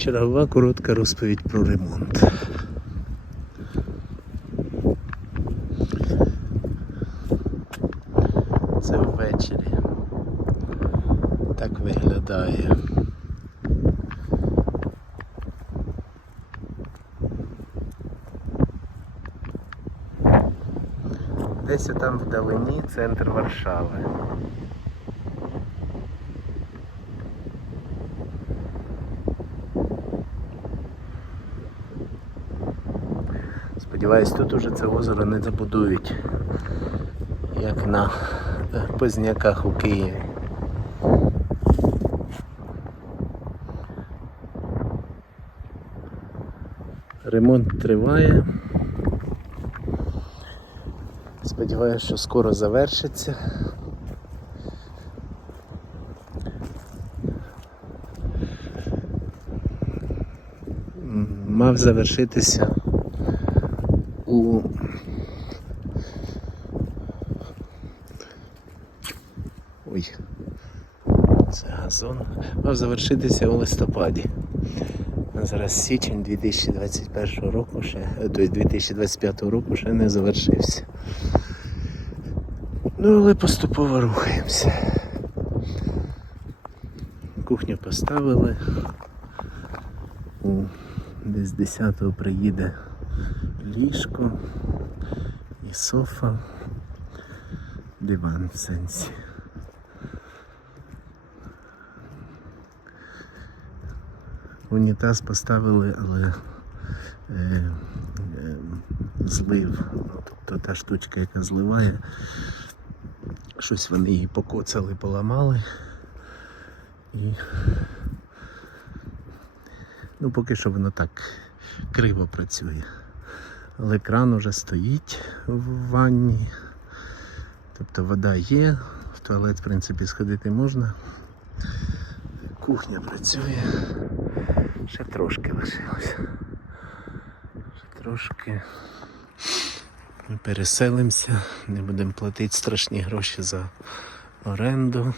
Чергова коротка розповідь про ремонт. Це ввечері. Так виглядає. Десь там вдалині центр Варшави. Сподіваюсь, тут уже це озеро не забудують, як на Позняках у Києві. Ремонт триває. Сподіваюся, що скоро завершиться. Мав завершитися у Ой, це газон. Мав завершитися у листопаді. Зараз січень 2021 року ще, е, тобто 2025 року ще не завершився. Ну, але поступово рухаємося. Кухню поставили. Десь 10-го приїде ліжко і софа, диван в сенсі. Унітаз поставили, але е, е, злив, ну, тобто та штучка, яка зливає, щось вони її покоцали, поламали. І ну, поки що воно так криво працює. Але кран уже стоїть в ванні. Тобто вода є, в туалет в принципі сходити можна. Кухня працює. Ще трошки лишилося. Ще трошки. Ми переселимося, не будемо платити страшні гроші за оренду.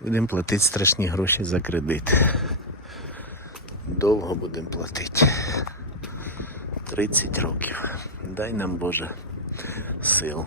Будемо платити страшні гроші за кредит. Довго будемо платити. 30 років. Дай нам Боже сил.